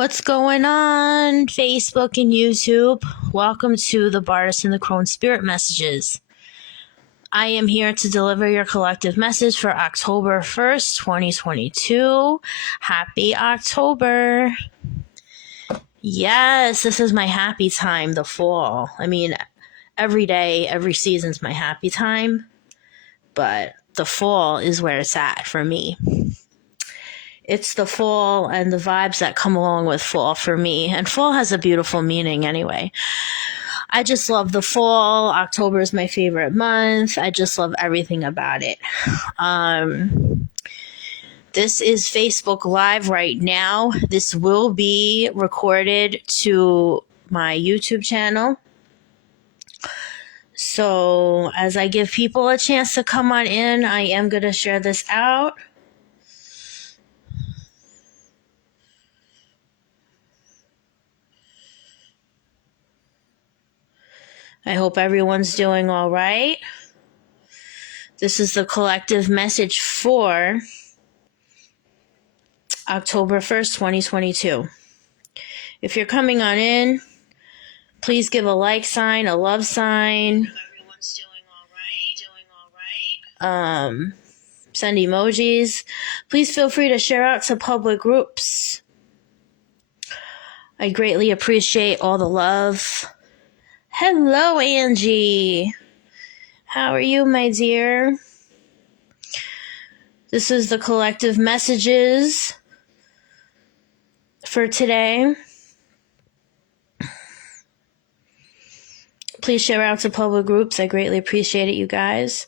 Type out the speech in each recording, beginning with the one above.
What's going on, Facebook and YouTube? Welcome to the Bardice and the Crone Spirit Messages. I am here to deliver your collective message for October 1st, 2022. Happy October. Yes, this is my happy time, the fall. I mean, every day, every season's my happy time, but the fall is where it's at for me. It's the fall and the vibes that come along with fall for me. And fall has a beautiful meaning anyway. I just love the fall. October is my favorite month. I just love everything about it. This is Facebook Live right now. This will be recorded to my YouTube channel. So as I give people a chance to come on in, I am going to share this out. I hope everyone's doing all right. This is the collective message for October 1st, 2022. If you're coming on in, please give a like sign, a love sign. Everyone's doing all right. Send emojis. Please feel free to share out to public groups. I greatly appreciate all the love. Hello, Angie. How are you, my dear? This is the collective messages for today. Please share out to public groups. I greatly appreciate it, you guys.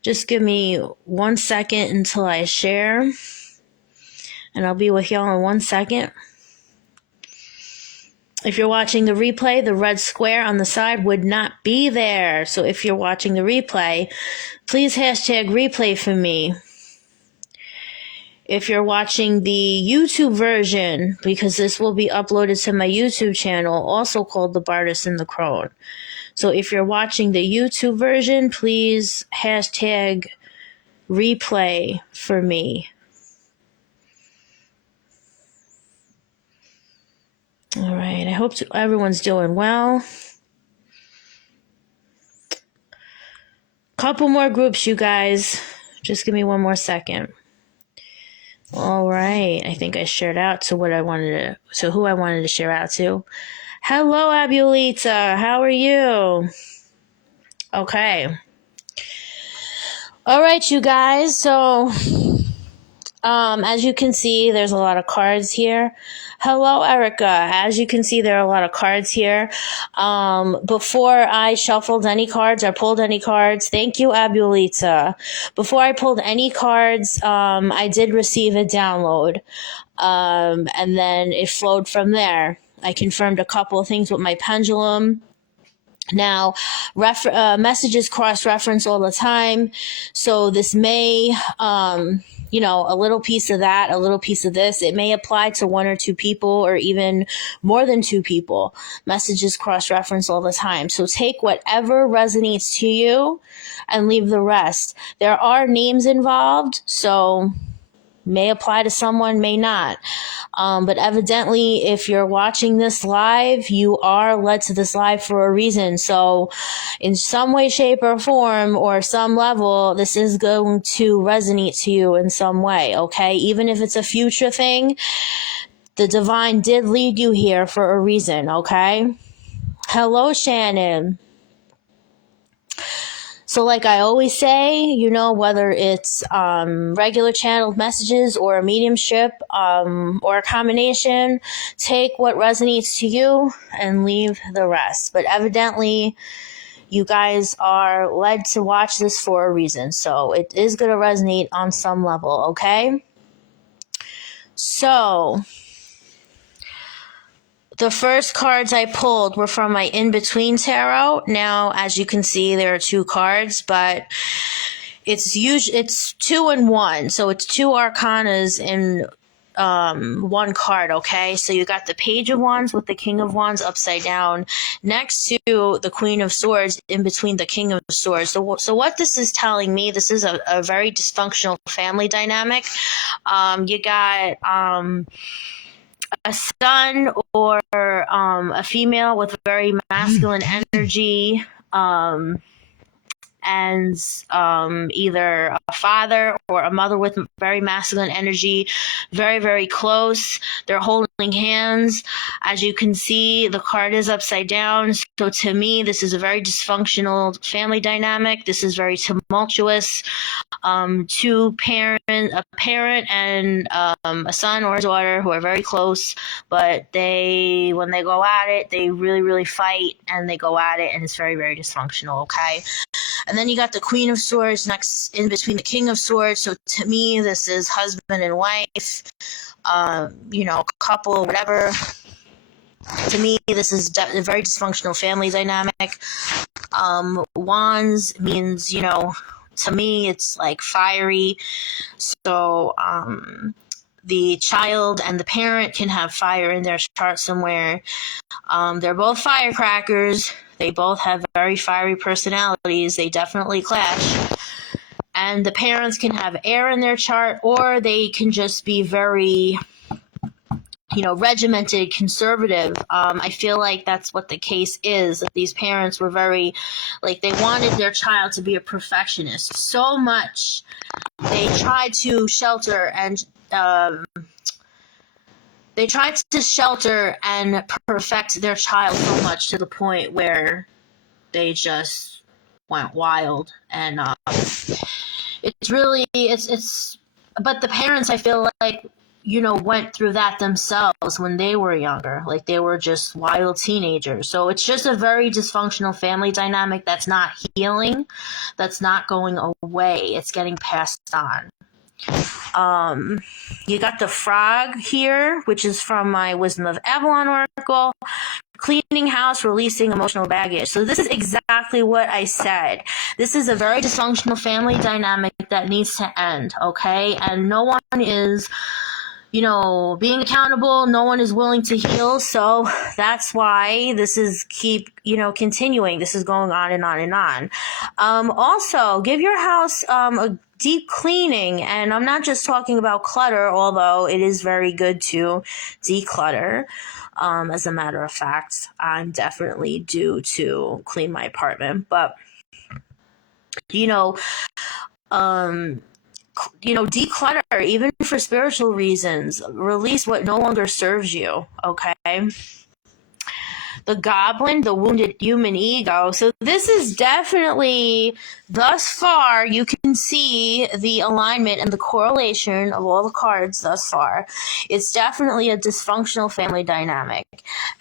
Just give me 1 second until I share, and I'll be with y'all in 1 second. If you're watching the replay, the red square on the side would not be there. So if you're watching the replay, please hashtag replay for me. If you're watching the YouTube version, because this will be uploaded to my YouTube channel, also called The Bardice and the Crone. So if you're watching the YouTube version, please hashtag replay for me. All right, I hope everyone's doing well. Couple more groups, you guys. Just give me 1 more second. All right, I think I shared out to who I wanted to share out to. Hello, Abulita. How are you? Okay. All right, you guys. So, as you can see, there's a lot of cards here. Hello, Erica. As you can see, there are a lot of cards here. Before I shuffled any cards or pulled any cards, thank you, Abulita. Before I pulled any cards, I did receive a download, and then it flowed from there. I confirmed a couple of things with my pendulum. Now, messages cross-reference all the time, so this may, a little piece of that, a little piece of this. It may apply to 1 or 2 people or even more than 2 people. Messages cross-reference all the time. So take whatever resonates to you and leave the rest. There are names involved, so may apply to someone, may not. But evidently, if you're watching this live, you are led to this live for a reason. So in some way, shape, or form, or some level, this is going to resonate to you in some way, okay? Even if it's a future thing, the divine did lead you here for a reason, okay? Hello, Shannon. So like I always say, whether it's regular channeled messages or a mediumship or a combination, take what resonates to you and leave the rest. But evidently, you guys are led to watch this for a reason. So it is going to resonate on some level, okay? So the first cards I pulled were from my In-Between Tarot. Now, as you can see, there are 2 cards, but it's 2 in 1. So it's 2 arcanas in 1 card, okay? So you got the Page of Wands with the King of Wands upside down next to the Queen of Swords in between the King of Swords. So what this is telling me, this is a very dysfunctional family dynamic. You got a son or a female with very masculine energy, and either a father or a mother with very masculine energy, very, very close. They're holding hands. As you can see, the card is upside down. So to me, this is a very dysfunctional family dynamic. This is very tumultuous. A parent and a son or a daughter who are very close, but when they go at it, they really, really fight, and they go at it, and it's very, very dysfunctional, okay? And then you got the Queen of Swords next in between the King of Swords. So to me, this is husband and wife, couple, whatever. To me, this is a very dysfunctional family dynamic. Wands means, to me, it's like fiery. So the child and the parent can have fire in their chart somewhere. They're both firecrackers. They both have very fiery personalities. They definitely clash. And the parents can have air in their chart, or they can just be very, regimented, conservative. I feel like that's what the case is. These parents were very, they wanted their child to be a perfectionist so much. They tried to shelter and perfect their child so much to the point where they just went wild. And but the parents, I feel like, went through that themselves when they were younger. Like, they were just wild teenagers. So it's just a very dysfunctional family dynamic that's not healing, that's not going away. It's getting passed on. You got the Frog here, which is from my Wisdom of Avalon oracle. Cleaning house, releasing emotional baggage. So this is exactly what I said. This is a very dysfunctional family dynamic that needs to end, okay? And no one is, being accountable. No one is willing to heal. So that's why this is continuing. This is going on and on and on. Also, give your house a deep cleaning. And I'm not just talking about clutter, although it is very good to declutter. As a matter of fact, I'm definitely due to clean my apartment. But, declutter, even for spiritual reasons. Release what no longer serves you, okay? The Goblin, the wounded human ego. So this is definitely, thus far, you can see the alignment and the correlation of all the cards thus far. It's definitely a dysfunctional family dynamic.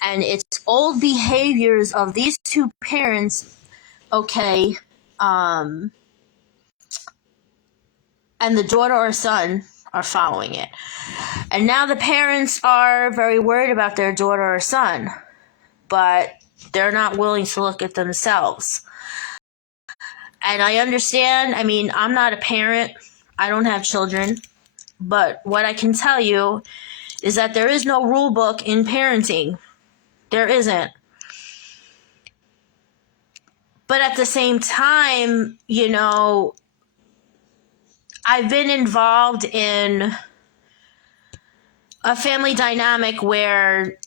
And it's old behaviors of these two parents, okay, and the daughter or son are following it. And now the parents are very worried about their daughter or son, but they're not willing to look at themselves. And I understand, I'm not a parent. I don't have children. But what I can tell you is that there is no rule book in parenting. There isn't. But at the same time, I've been involved in a family dynamic where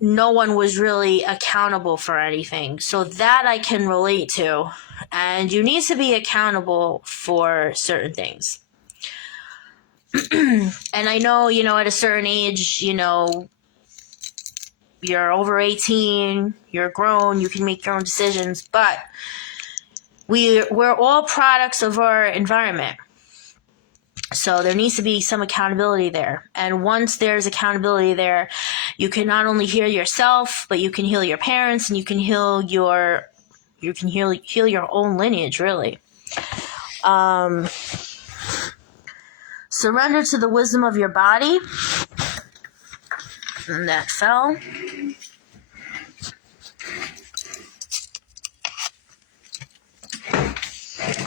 no one was really accountable for anything. So that I can relate to. And you need to be accountable for certain things. And I know, at a certain age, you're over 18, you're grown, you can make your own decisions, but we're all products of our environment. So there needs to be some accountability there. And once there's accountability there, you can not only heal yourself, but you can heal your parents, and you can heal your own lineage, really. Surrender to the wisdom of your body. And that fell.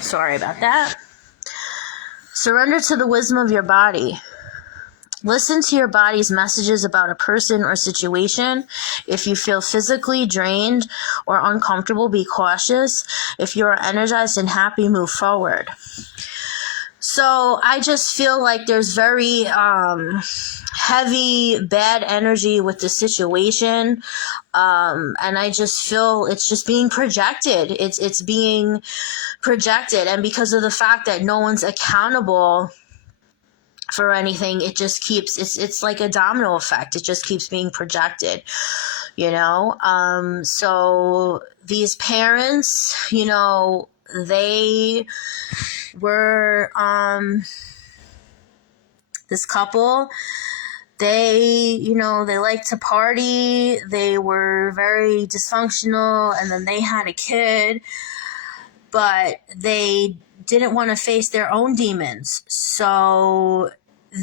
Sorry about that. Surrender to the wisdom of your body. Listen to your body's messages about a person or situation. If you feel physically drained or uncomfortable, be cautious. If you are energized and happy, move forward. So I just feel like there's very heavy bad energy with the situation, and I just feel it's just being projected. It's being projected, and because of the fact that no one's accountable for anything, it just keeps it's like a domino effect. It just keeps being projected, you know. So these parents, you know, they were this couple, they, you know, they like to party, they were very dysfunctional, and then they had a kid, but they didn't want to face their own demons, so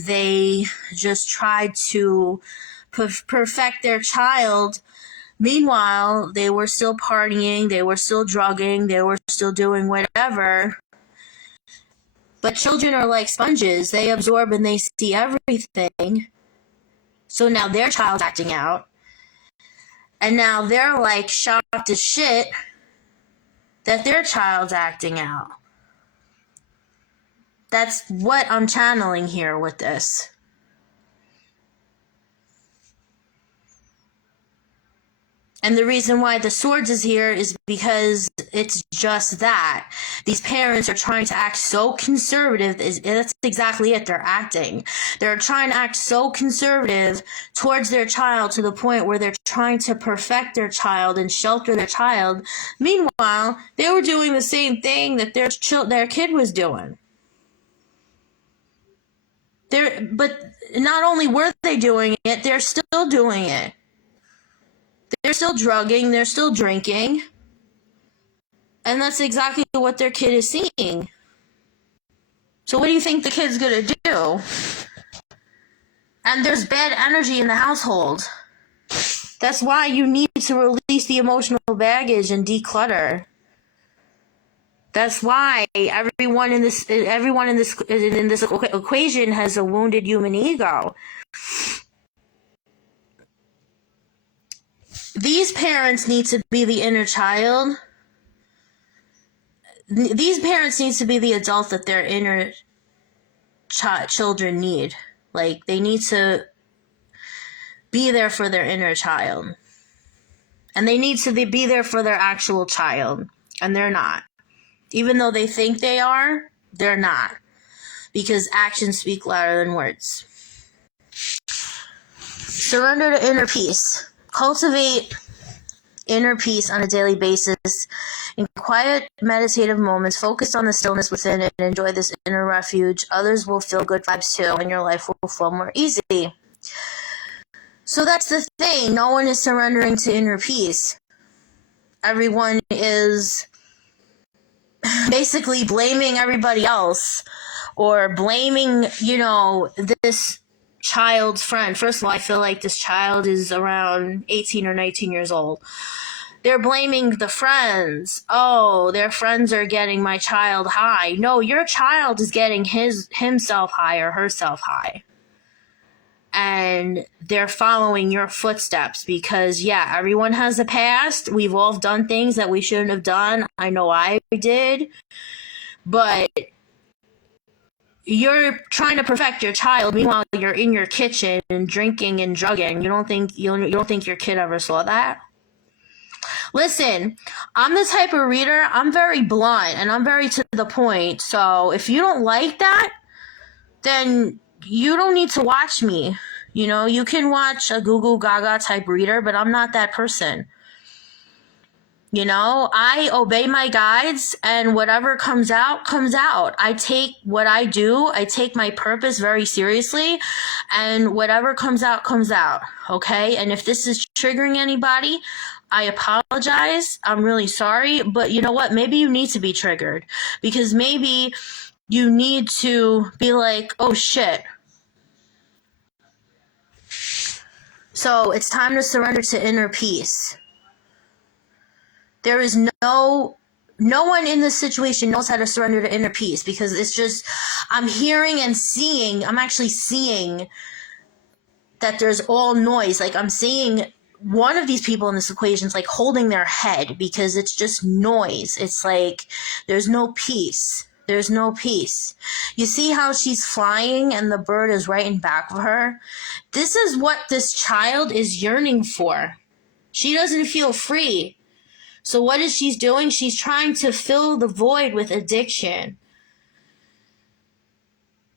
they just tried to perfect their child. Meanwhile, they were still partying, they were still drugging, they were still doing whatever. But children are like sponges. They absorb and they see everything. So now their child's acting out. And now they're like shocked as shit that their child's acting out. That's what I'm channeling here with this. And the reason why the swords is here is because it's just that. These parents are trying to act so conservative. That's exactly it. They're acting. They're trying to act so conservative towards their child to the point where they're trying to perfect their child and shelter their child. Meanwhile, they were doing the same thing that their kid was doing. But not only were they doing it, they're still doing it. They're still drugging, they're still drinking. And that's exactly what their kid is seeing. So what do you think the kid's gonna do? And there's bad energy in the household. That's why you need to release the emotional baggage and declutter. That's why everyone in this equation has a wounded human ego. These parents need to be the inner child. These parents need to be the adult that their inner children need. Like, they need to be there for their inner child. And they need to be there for their actual child. And they're not. Even though they think they are, they're not. Because actions speak louder than words. Surrender to inner peace. Cultivate inner peace on a daily basis. In quiet, meditative moments, focus on the stillness within it and enjoy this inner refuge. Others will feel good vibes too, and your life will flow more easy. So that's the thing. No one is surrendering to inner peace. Everyone is basically blaming everybody else, or blaming, you know, this child's friend. First of all, I feel like this child is around 18 or 19 years old. They're blaming the friends. Oh, their friends are getting my child high. No, your child is getting himself high or herself high. And they're following your footsteps because, yeah, everyone has a past. We've all done things that we shouldn't have done. I know I did. But you're trying to perfect your child. Meanwhile, you're in your kitchen and drinking and drugging. You don't think your kid ever saw that? Listen, I'm the type of reader, I'm very blunt and I'm very to the point. So if you don't like that, then you don't need to watch me. You know, you can watch a Goo Goo Gaga type reader, but I'm not that person. You know, I obey my guides, and whatever comes out, comes out. I take what I do, I take my purpose very seriously, and whatever comes out, comes out. Okay? And if this is triggering anybody, I apologize. I'm really sorry. But you know what? Maybe you need to be triggered. Because maybe you need to be like, oh shit. So it's time to surrender to inner peace. There is no one in this situation knows how to surrender to inner peace, because it's just, I'm hearing and seeing, I'm actually seeing that there's all noise. Like, I'm seeing one of these people in this equation is like holding their head because it's just noise. It's like there's no peace. There's no peace. You see how she's flying and the bird is right in back of her? This is what this child is yearning for. She doesn't feel free. So what is she doing? She's trying to fill the void with addiction.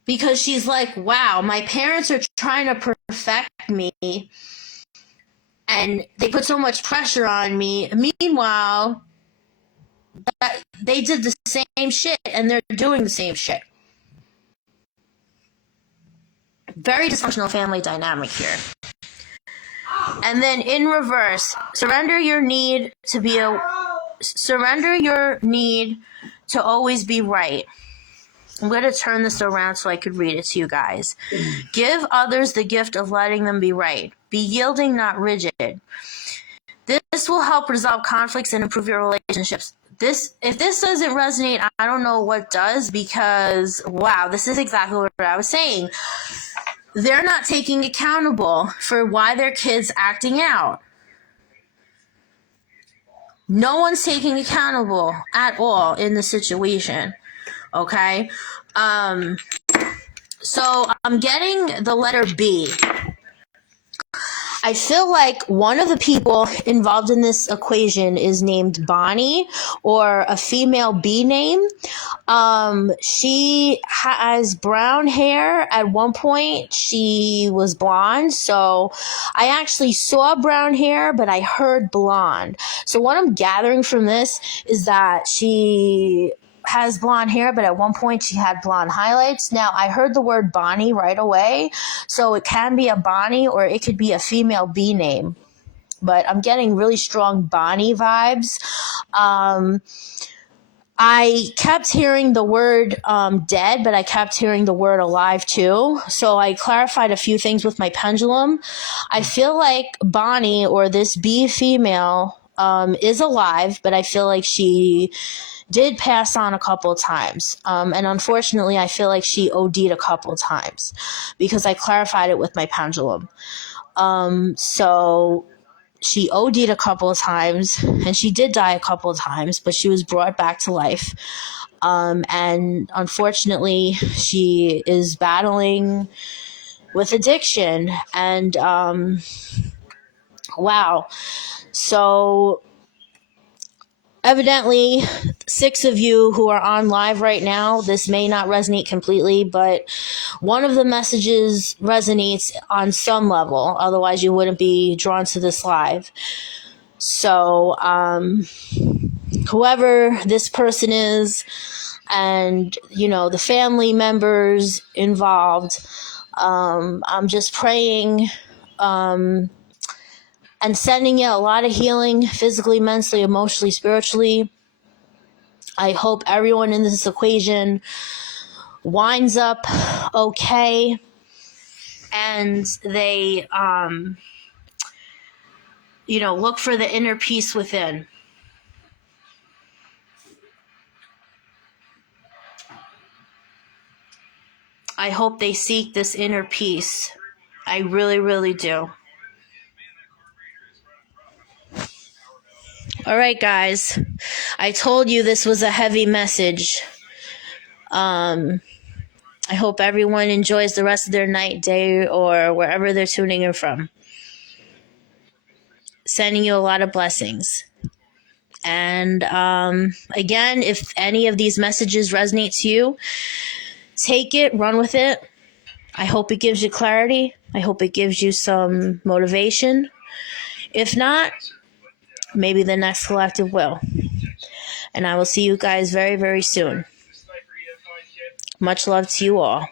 Because she's like, wow, my parents are trying to perfect me and they put so much pressure on me. Meanwhile, they did the same shit and they're doing the same shit. Very dysfunctional family dynamic here. And then in reverse, surrender your need to always be right. I'm going to turn this around so I could read it to you guys. Give others the gift of letting them be right. Be yielding, not rigid. This will help resolve conflicts and improve your relationships. If this doesn't resonate, I don't know what does, because, wow, this is exactly what I was saying. They're not taking accountable for why their kid's acting out. No one's taking accountable at all in the situation. Okay? So I'm getting the letter B. I feel like one of the people involved in this equation is named Bonnie, or a female B name. She has brown hair. At one point, she was blonde. So I actually saw brown hair, but I heard blonde. So what I'm gathering from this is that she has blonde hair, but at one point she had blonde highlights. Now, I heard the word Bonnie right away, so it can be a Bonnie or it could be a female B name. But I'm getting really strong Bonnie vibes. I kept hearing the word dead, but I kept hearing the word alive too. So I clarified a few things with my pendulum. I feel like Bonnie, or this B female, is alive, but I feel like she did pass on a couple of times. And unfortunately, I feel like she OD'd a couple of times because I clarified it with my pendulum. So she OD'd a couple of times and she did die a couple of times, but she was brought back to life. And unfortunately, she is battling with addiction. And wow. So evidently, 6 of you who are on live right now, this may not resonate completely, but one of the messages resonates on some level. Otherwise, you wouldn't be drawn to this live. So, whoever this person is, and, the family members involved, I'm just praying, and sending you a lot of healing, physically, mentally, emotionally, spiritually. I hope everyone in this equation winds up okay, and they, look for the inner peace within. I hope they seek this inner peace. I really, really do. All right, guys. I told you this was a heavy message. I hope everyone enjoys the rest of their night, day, or wherever they're tuning in from. Sending you a lot of blessings. And again, if any of these messages resonate to you, take it, run with it. I hope it gives you clarity. I hope it gives you some motivation. If not, maybe the next collective will. And I will see you guys very, very soon. Much love to you all.